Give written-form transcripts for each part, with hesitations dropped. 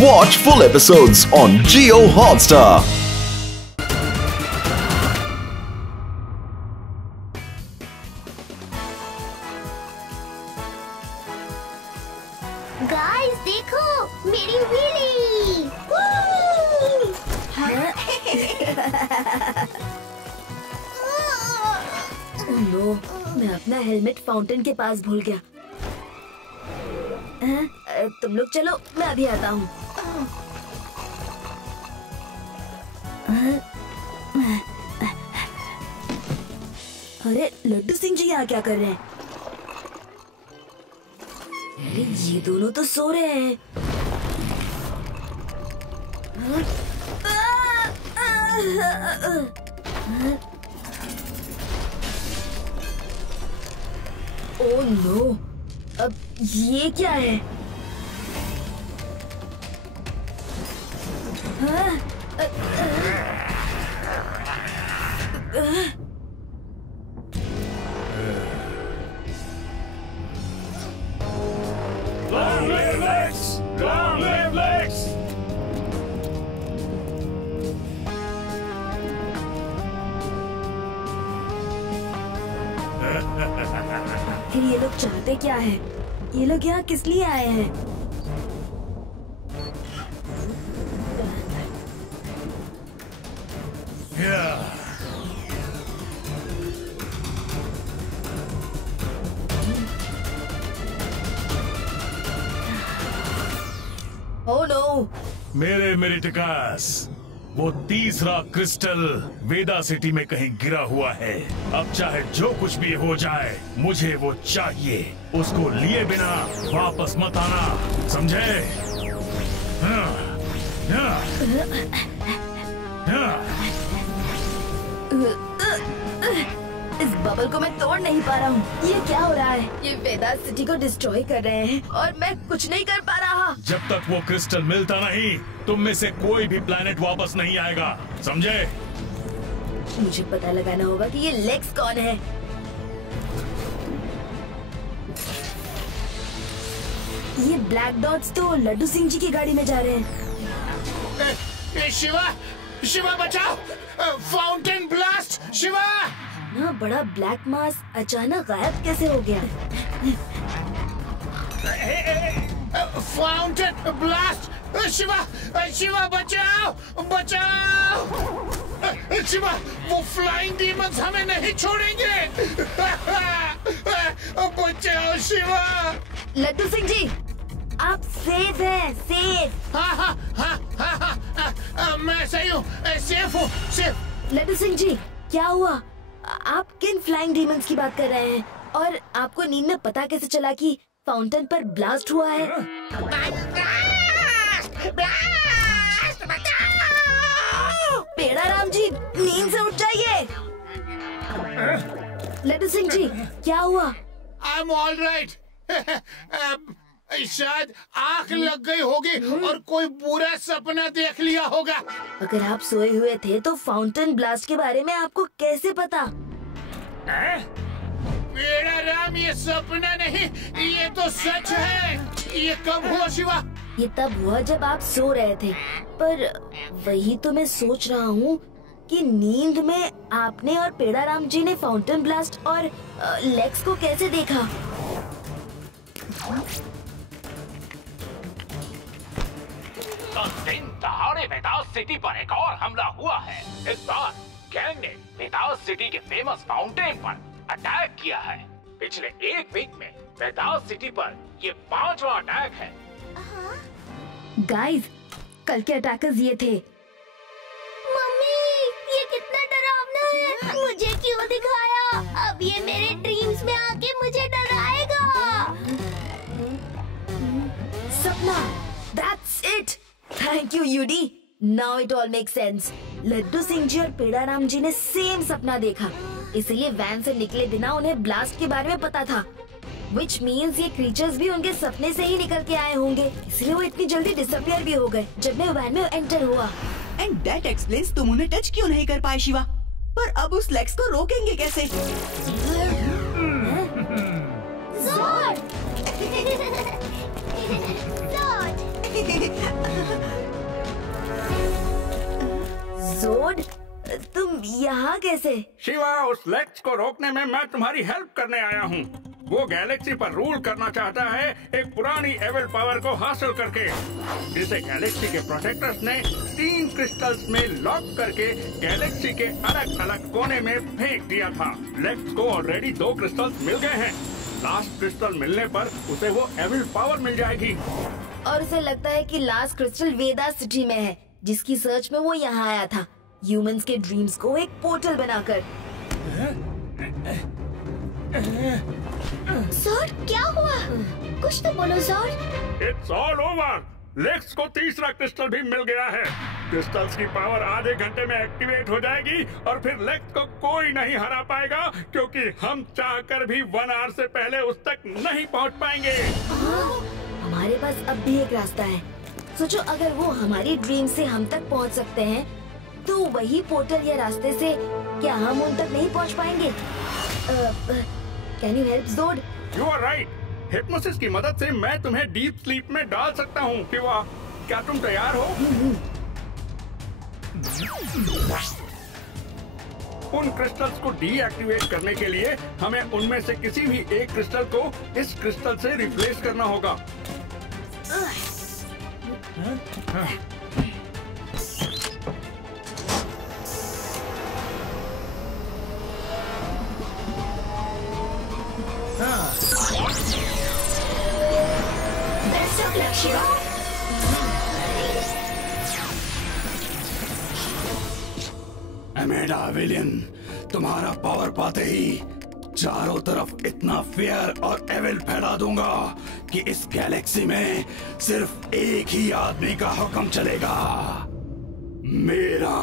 Watch full episodes on Jio Hotstar. Guys देखो मेरी wheelie. Oh no, मैं अपना हेलमेट फाउंटेन के पास भूल गया। तुम लोग चलो, मैं अभी आता हूँ। अरे लड्डू सिंह जी यहाँ क्या कर रहे हैं? अरे ये दोनों तो सो रहे हैं। ओह नो, अब ये क्या है? Long live Lex! Long live Lex! फिर ये लोग चाहते क्या है? ये लोग यहाँ किस लिए आए हैं? Oh no! मेरे मेरिटिकास, वो तीसरा क्रिस्टल वेदा सिटी में कहीं गिरा हुआ है। अब चाहे जो कुछ भी हो जाए, मुझे वो चाहिए। उसको लिए बिना वापस मत आना, समझे? इस बबल को मैं तोड़ नहीं पा रहा हूँ। ये क्या हो रहा है? ये वेदा सिटी को डिस्ट्रॉय कर रहे हैं और मैं कुछ नहीं कर पा रहा। जब तक वो क्रिस्टल मिलता नहीं, तुम में से कोई भी प्लेनेट वापस नहीं आएगा, समझे? मुझे पता लगाना होगा कि ये लेक्स कौन है। ये ब्लैक डॉट्स तो लड्डू सिंह जी की गाड़ी में जा रहे हैं। शिवा, शिवा बचाओ! Fountain blast! शिवा! ना बड़ा ब्लैक मास अचानक गायब कैसे हो गया? Fountain blast! शिवा, शिवा बचाओ! बचाओ! शिवा, वो फ्लाइंग डीमंस हमें नहीं छोड़ेंगे! बचाओ शिवा! लड्डू सिंह जी, आप सेफ हैं, सेफ। हाँ हाँ हाँ हाँ हाँ, मैं सही हूँ, सेफ हूँ, सेफ। लड्डू सिंह जी, क्या हुआ? आप किन फ्लाइंग डीमंस की बात कर रहे हैं? और आपको नींद में पता कैसे चला कि फाउंटेन पर ब्लास्ट हुआ है? पेड़ा राम जी, नींद से उठ जाइए। लड्डू सिंह जी, क्या हुआ? I am all right. शायद आंख लग गई होगी और कोई बुरा सपना देख लिया होगा। अगर आप सोए हुए थे तो फाउंटेन ब्लास्ट के बारे में आपको कैसे पता? मेरा राम, ये सपना नहीं, ये तो सच है। ये कब हुआ शिवा? ये तब हुआ जब आप सो रहे थे। पर वही तो मैं सोच रहा हूँ कि नींद में आपने और पेड़ा राम जी ने फाउंटेन ब्लास्ट और लेक्स को कैसे देखा? तो दिन दहाड़े वेदास सिटी पर एक और हमला हुआ है। इस बार गैंग ने वेदास सिटी के फेमस फाउंटेन पर अटैक किया है। पिछले एक वीक में वेदास सिटी पर ये 5वां अटैक है। गाइस, कल के अटैकर्स ये थे। मम्मी, ये कितना डरावना है। मुझे क्यों दिखाया? अब ये मेरे ड्रीम्स में आके मुझे डराएगा। सपना, that's it. Thank you, Yudi. Now it all makes sense. Laddu Singh ji और पेड़ा राम जी ने सेम सपना देखा, इसलिए वैन से निकले बिना उन्हें ब्लास्ट के बारे में पता था। Which means ये क्रीचर्स भी उनके सपने से ही निकल के आए होंगे, इसलिए वो इतनी जल्दी डिसअपियर भी हो गए जब मैं वैन में एंटर हुआ। And that explains तुम उन्हें टच क्यों नहीं कर पाए शिवा। पर अब उस लेक्स को रोकेंगे कैसे? Zord! Zord! जोड, तुम यहाँ कैसे? शिवा, उस लेक्स को रोकने में मैं तुम्हारी हेल्प करने आया हूँ। वो गैलेक्सी पर रूल करना चाहता है एक पुरानी एविल पावर को हासिल करके, जिसे गैलेक्सी के प्रोटेक्टर्स ने 3 क्रिस्टल्स में लॉक करके गैलेक्सी के अलग अलग कोने में फेंक दिया था। लेक्स को ऑलरेडी 2 क्रिस्टल्स मिल गए हैं। लास्ट क्रिस्टल मिलने पर उसे वो एविल पावर मिल जाएगी। और उसे लगता है कि लास्ट क्रिस्टल वेदा सिटी में है, जिसकी सर्च में वो यहाँ आया था, ह्यूमंस के ड्रीम्स को एक पोर्टल बनाकर। सर, क्या हुआ? कुछ तो बोलो sir. It's all over. Lex को तीसरा क्रिस्टल भी मिल गया है। क्रिस्टल्स की पावर आधे घंटे में एक्टिवेट हो जाएगी और फिर लेक्स को कोई नहीं हरा पाएगा, क्योंकि हम चाहकर भी 1 आवर से पहले उस तक नहीं पहुंच पाएंगे। हमारे पास अब भी एक रास्ता है। सोचो, अगर वो हमारी ड्रीम से हम तक पहुंच सकते हैं, तो वही पोर्टल या रास्ते से क्या हम उन तक नहीं पहुंच पाएंगे? Can you help Jod? You are right. Hypnosis की मदद से मैं तुम्हें डीप स्लीप में डाल सकता हूँ। क्या तुम तैयार हो? उन क्रिस्टल्स को डीएक्टिवेट करने के लिए हमें उनमें से किसी भी एक क्रिस्टल को इस क्रिस्टल से रिप्लेस करना होगा। Best of luck Shiva. अमेडा विलियन, तुम्हारा पावर पाते ही चारों तरफ इतना फेयर और एविल फैला दूंगा कि इस गैलेक्सी में सिर्फ एक ही आदमी का हुक्म चलेगा, मेरा।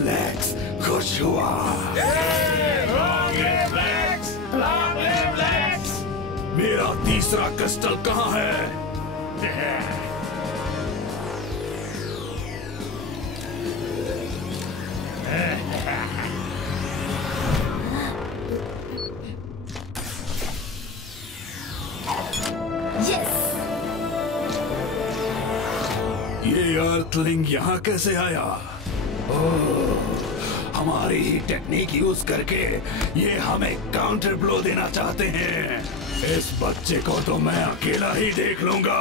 लेक्स खुश हुआ। मेरा तीसरा क्रिस्टल कहाँ है? ये अर्थलिंग यहाँ कैसे आया? हमारी ही टेक्निक यूज करके ये हमें काउंटर ब्लो देना चाहते हैं। इस बच्चे को तो मैं अकेला ही देख लूंगा।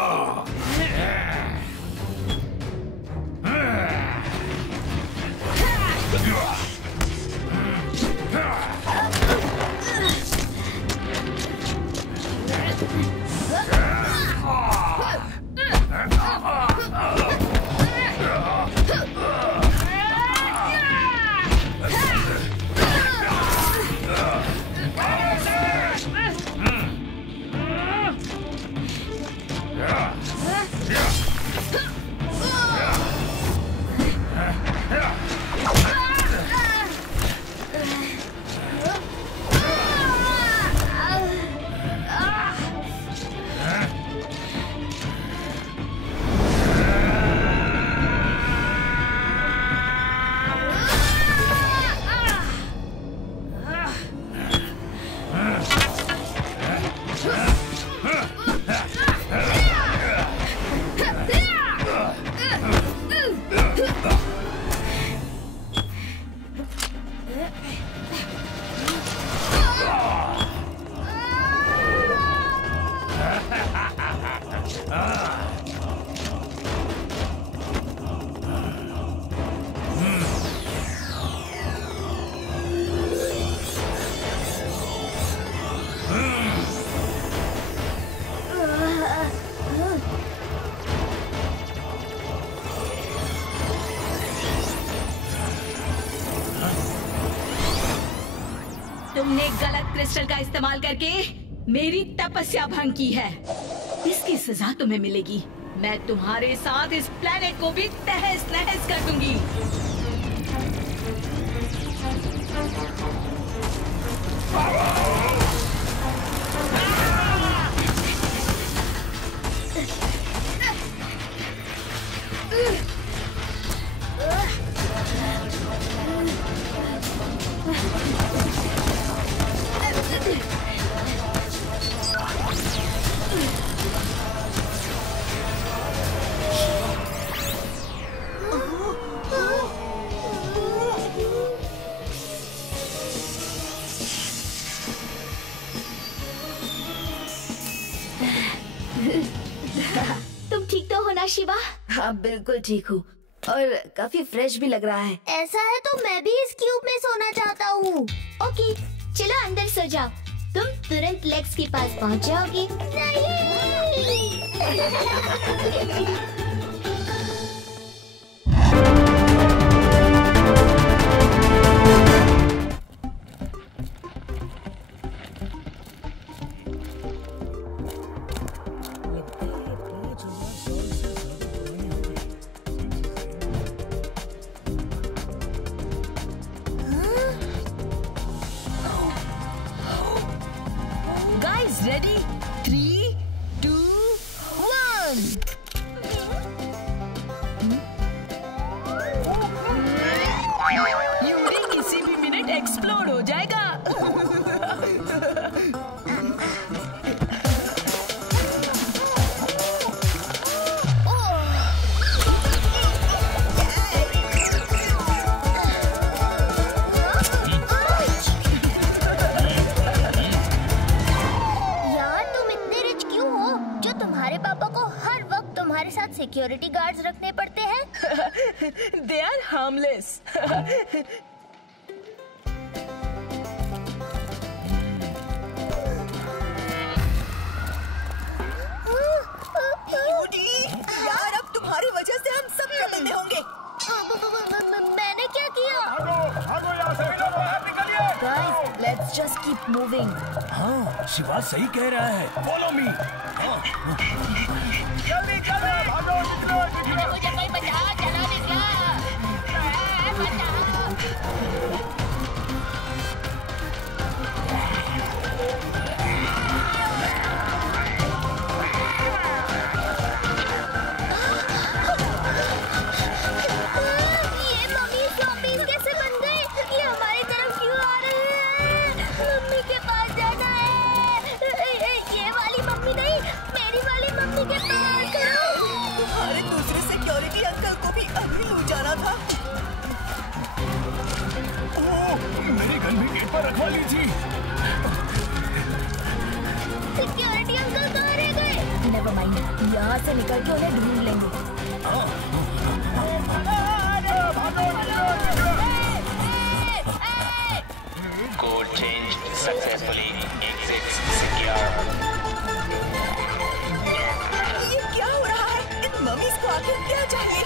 तुमने गलत क्रिस्टल का इस्तेमाल करके मेरी तपस्या भंग की है। इसकी सजा तुम्हें मिलेगी। मैं तुम्हारे साथ इस प्लेनेट को भी तहस नहस कर दूंगी। तुम ठीक तो हो ना शिवा? हाँ बिल्कुल ठीक हूँ और काफी फ्रेश भी लग रहा है। ऐसा है तो मैं भी इस क्यूब में सोना चाहता हूँ। ओके चलो अंदर सो जाओ। तुम तुरंत लेग्स के पास पहुँच जाओगे। नहीं। Guys, ready? 3, 2, 1. यूरी किसी भी मिनट एक्सप्लोड हो जाएगा। सिक्योरिटी गार्ड्स रखने पड़ते हैं। They are harmless. यार अब तुम्हारी वजह से हम सब ट्रबल में होंगे। मैंने क्या किया? भागो यहाँ से, निकलिए। Guys, let's just keep moving. हाँ, शिवा सही कह रहा है। Follow me. जल्दी चलो, भागो, निकलो। मुझे कोई बचाओ, चलो निकलो। तुम्हारे दूसरे सिक्योरिटी अंकल को भी अभी लूट जाना था। मेरी गन भी गेट पर रखवा ली थी। सिक्योरिटी अंकल कहाँ रह गए? नेवर माइंड, यहाँ से निकल के उन्हें ढूंढ लेंगे। Code changed successfully. Exit secure. ये क्या हो रहा है? इन मम्मीज को आखिर क्या चाहिए?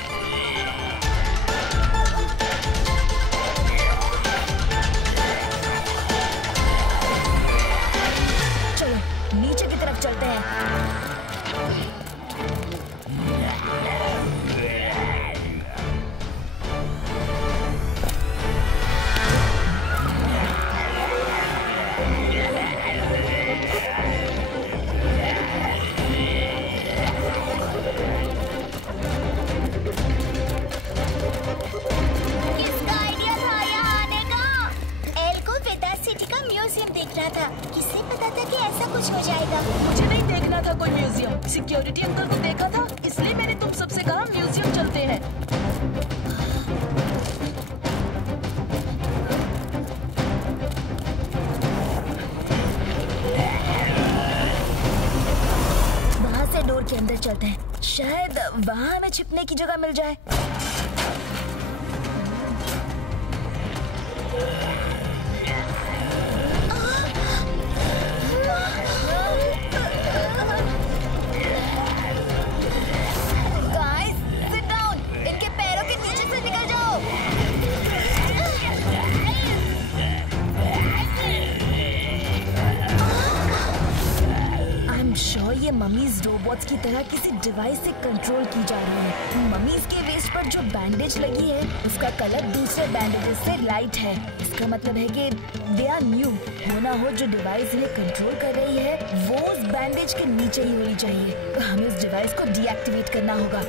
चलो नीचे की तरफ चलते हैं। किससे पता था कि ऐसा कुछ हो जाएगा? मुझे नहीं देखना था कोई म्यूजियम। सिक्योरिटी अंकल को देखा था, इसलिए मैंने तुम सबसे कहा म्यूजियम चलते हैं। वहाँ से डोर के अंदर चलते हैं, शायद वहाँ हमें छिपने की जगह मिल जाए। ये मम्मीज रोबोट्स की तरह किसी डिवाइस से कंट्रोल की जा रही है। मम्मीज के वेस्ट पर जो बैंडेज लगी है उसका कलर दूसरे बैंडेजेस से लाइट है। इसका मतलब है कि दे आर न्यू। हो ना हो जो डिवाइस इन्हें कंट्रोल कर रही है वो उस बैंडेज के नीचे ही होनी चाहिए। तो हमें उस डिवाइस को डीएक्टिवेट करना होगा।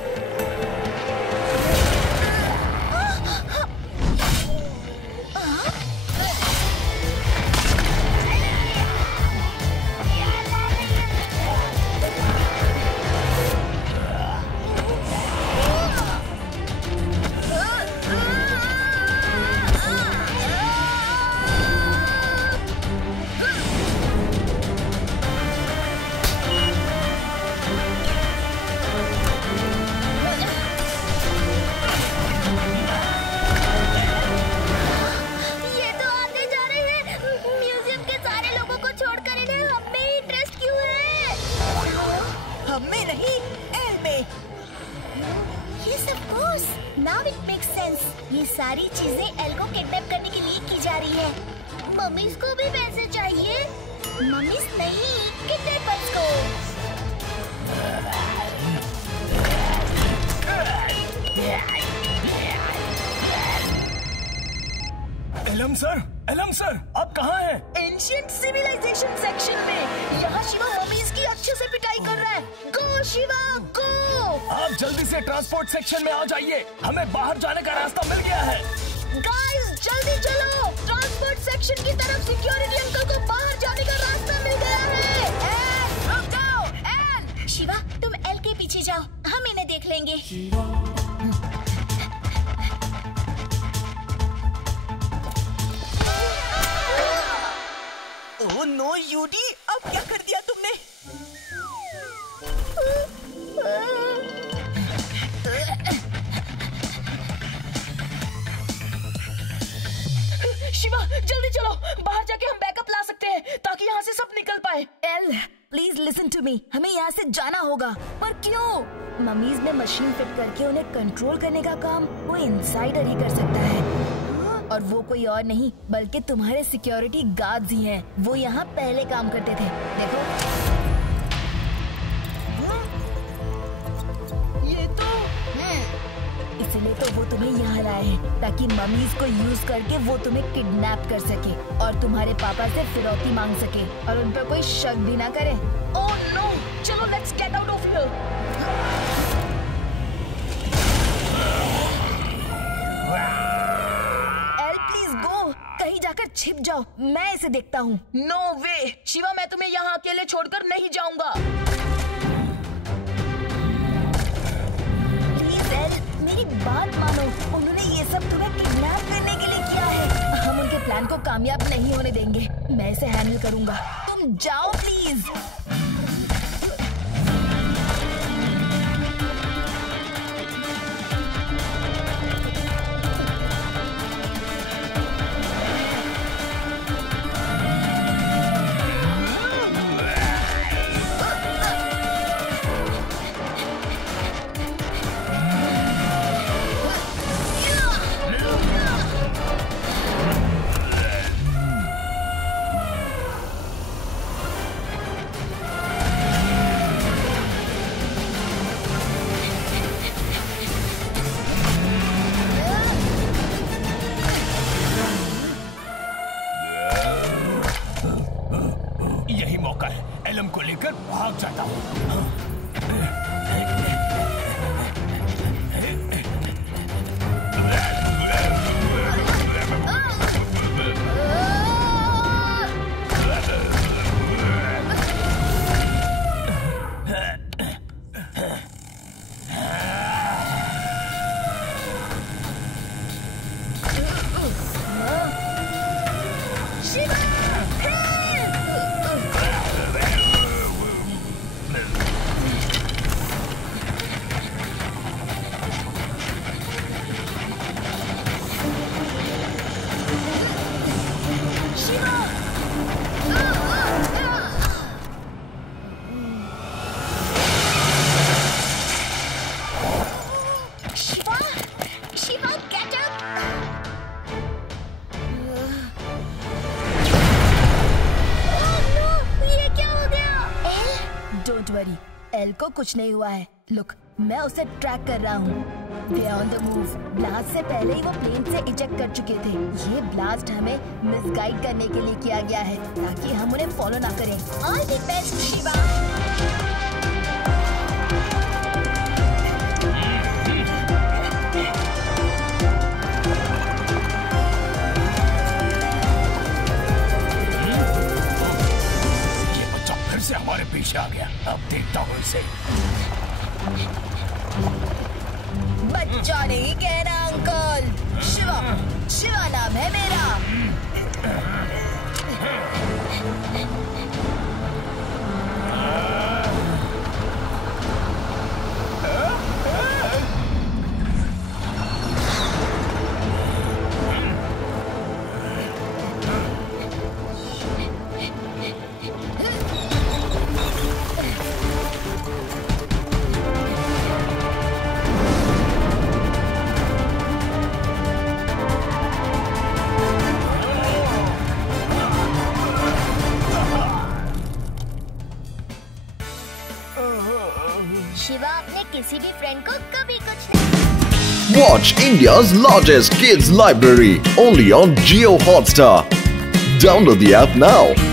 Now it makes sense. ये सारी चीजें एल को किडनैप करने के लिए की जा रही है। मम्मीज को भी पैसे चाहिए। मम्मीज नहीं, किडनैपर्स को। एलम सर, आप कहाँ हैं? एंशिएंट सिविलाइजेशन सेक्शन में। यहाँ शिवा मम्मीज की अच्छे से पिटाई कर रहा है। गो शिवा गो! आप जल्दी से ट्रांसपोर्ट सेक्शन में आ जाइए, हमें बाहर जाने का रास्ता मिल गया है। गाइस जल्दी चलो, ट्रांसपोर्ट सेक्शन की तरफ सिक्योरिटी अंकल को बाहर जाने का रास्ता मिल गया है। एन, रुक जाओ, एन! शिवा तुम एल के पीछे जाओ, हम इन्हें देख लेंगे। ओह नो यूडी, अब क्या कर दिया तुमने? शिवा जल्दी चलो, बाहर जाके हम बैकअप ला सकते हैं ताकि यहाँ से सब निकल पाए। L please listen to me, हमें यहाँ से जाना होगा। पर क्यों? मम्मीज में मशीन फिट करके उन्हें कंट्रोल करने का काम वो इनसाइडर ही कर सकता है, और वो कोई और नहीं बल्कि तुम्हारे सिक्योरिटी गार्ड्स ही हैं। वो यहाँ पहले काम करते थे, देखो। ये तो इसलिए तो वो तुम्हें यहाँ लाए हैं ताकि मम्मीज को यूज करके वो तुम्हें किडनैप कर सके और तुम्हारे पापा से फिरौती मांग सके और उन पर कोई शक भी ना करे। ओह नो, चलो let's get out of here. L please go, कहीं जाकर छिप जाओ, मैं इसे देखता हूँ। नो वे शिवा, मैं तुम्हें यहाँ अकेले छोड़कर नहीं जाऊंगा। प्लीज एल, मेरी बात मानो, उन्होंने ये सब तुम्हें किडनैप करने के लिए किया है। हम उनके प्लान को कामयाब नहीं होने देंगे, मैं इसे हैंडल करूंगा। तुम जाओ प्लीज। यही मौका है, एलम को लेकर भाग जाता हूँ। डोंट वरी, एल को कुछ नहीं हुआ है। लुक, मैं उसे ट्रैक कर रहा हूँ। They are on the move. Blast से पहले ही वो प्लेन से इजेक्ट कर चुके थे। ये ब्लास्ट हमें मिसगाइड करने के लिए किया गया है ताकि हम उन्हें फॉलो ना करें। All the best Shiva. से हमारे पीछे आ गया, अब देखता हूँ इसे। बच्चा नहीं कहना अंकल, शिवा, शिवा नाम है मेरा। शिवा अपने किसी भी फ्रेंड को कभी कुछ नहीं। Watch India's largest kids library only on Jio Hotstar. Download the app now.